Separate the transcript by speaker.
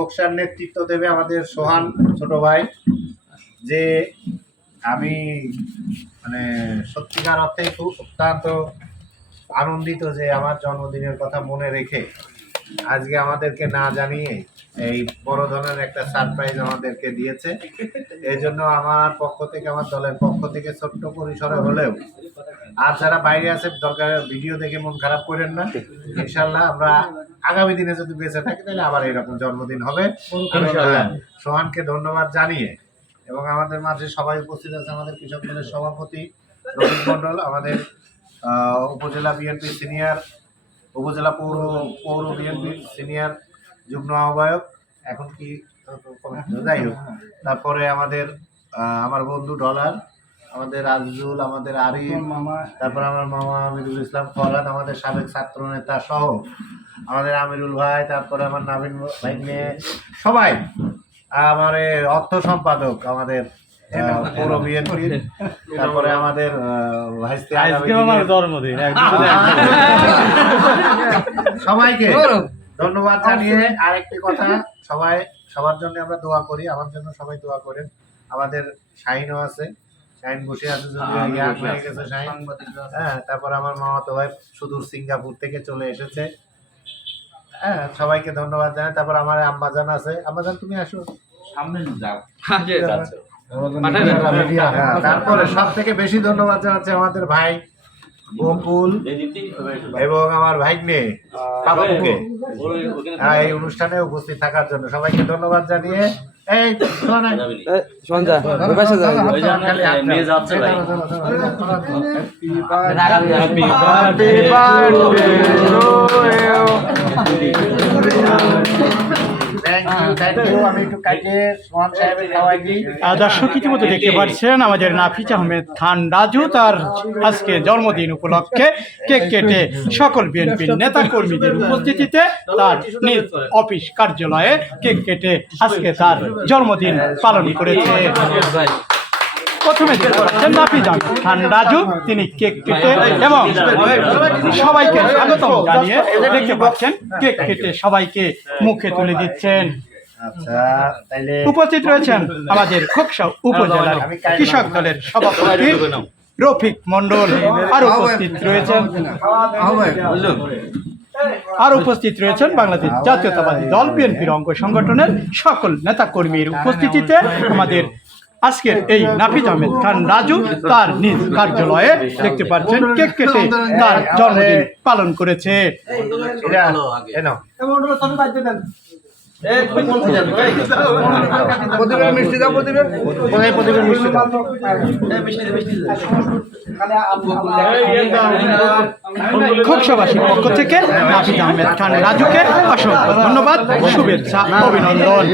Speaker 1: ফোকসার নেতৃত্ব দেবে আমাদের সোহান ছোট ভাই, যে আমি মানে সত্যিকার অর্থে খুব অত্যন্ত আনন্দিত যে আমার জন্মদিনের কথা মনে রেখে আজকে আমাদেরকে না জানিয়ে এই বড় ধরনের একটা সারপ্রাইজ আমাদেরকে দিয়েছে। এই জন্য আমার পক্ষ থেকে, আমার দলের পক্ষ থেকে ছোট্ট পরিসরে হলেও আর যারা বাইরে আছে, দরকার ভিডিও দেখে মন খারাপ করেন না। ইনশাল্লাহ আমরা আগামী দিনে যদি বেঁচে থাকি তাহলে আবার এরকম জন্মদিন হবে। সোহানকে ধন্যবাদ জানিয়ে এবং আমাদের মাঝে সবাই উপস্থিত আছে আমাদের কৃষক দলের সভাপতি রবীন্দ্র মণ্ডল আমাদের উপজেলা বিএনপি সিনিয়র উপজেলা পৌর পৌর বিএনপি সিনিয়র যুগ্ম আহ্বায়ক। এখন কি যাই হোক তারপরে আমাদের আমার বন্ধু ডলার আমাদের আজিজুল আমাদের আরিফ তারপর আমার মামা আমিরুল ইসলাম ফরহাদ আমাদের সাবেক ছাত্র নেতা সহ আমাদের আমিরুল ভাই তারপরে আমার নাবিন ভাই নিয়ে সবাই আমার অর্থ সম্পাদক আমাদের পৌর বিএনপি তারপরে আমাদের
Speaker 2: জন্মদিন
Speaker 1: সবাইকে ধন্যবাদ জানিয়ে আরেকটি কথা সবাই সবার জন্য আমরা দোয়া করি আমার জন্য সবাই দোয়া করেন আমাদের শাহিনও আছে শাহিন বসে আছে হয়ে গেছে শাহিন। হ্যাঁ তারপর আমার মামাতো ভাই সুদূর সিঙ্গাপুর থেকে চলে এসেছে। হ্যাঁ সবাইকে ধন্যবাদ জানাই। তারপর আমার আম্মাজান আছে। আম্মাজান তুমি আসো। হ্যাঁ, তারপরে সব থেকে বেশি ধন্যবাদ জানাচ্ছি আমাদের ভাই বকুল এবং আমার ভাইগনে পাপাকে হ্যাঁ, এই অনুষ্ঠানে উপস্থিত থাকার জন্য সবাইকে ধন্যবাদ জানিয়ে এই শোন এই।
Speaker 3: সঞ্জা ওই পাশে যাও
Speaker 1: ওই যে খালি হাত
Speaker 2: নিয়ে
Speaker 1: দাও।
Speaker 2: যাচ্ছে
Speaker 1: এই
Speaker 2: ভাই।
Speaker 1: দাঁড়াও, দাঁড়াও, দাঁড়াও, দাঁড়াও।
Speaker 2: হ্যাপি
Speaker 1: Thank you, thank
Speaker 4: দর্শক ইতিমধ্যে দেখতে পাচ্ছেন আমাদের নাফিজ আহমেদ খান রাজু তার আজকে জন্মদিন উপলক্ষে কেক কেটে সকল বিএনপির নেতা কর্মীদের উপস্থিতিতে তার নিজ অফিস কার্যালয়ে কেক কেটে আজকে তার জন্মদিন পালন করেছে। প্রথমে পাচ্ছেন নাফিজ আহমেদ খান রাজু তিনি কেক কেটে এবং সবাইকে স্বাগতম জানিয়ে দেখতে পাচ্ছেন কেক কেটে সবাইকে মুখে তুলে দিচ্ছেন।
Speaker 1: আচ্ছা
Speaker 4: উপস্থিত রয়েছেন আমাদের খোকসা উপজেলার কৃষক দলের সভাপতি রফিক মন্ডল আর উপস্থিত রয়েছেন। আর উপস্থিত রয়েছেন বাংলাদেশ জাতীয়তাবাদী দল বিএনপির অঙ্গ সংগঠনের সকল নেতাকর্মীর উপস্থিতিতে আমাদের আজকের এই নাফিজ আহমেদ খান রাজু তার নিজ কার্যালয়ে দেখতে পাচ্ছেন কেক কেটে তার জন্মদিন পালন করেছে।
Speaker 3: প্রদীপের মিষ্টি দাও প্রদীপের।
Speaker 1: কোথায় প্রদীপের মিষ্টি দাও?
Speaker 4: খোকসাবাসীর পক্ষ থেকে নাফিজ আহমেদ খান রাজুকে অসংখ্য ধন্যবাদ শুভেচ্ছা অভিনন্দন।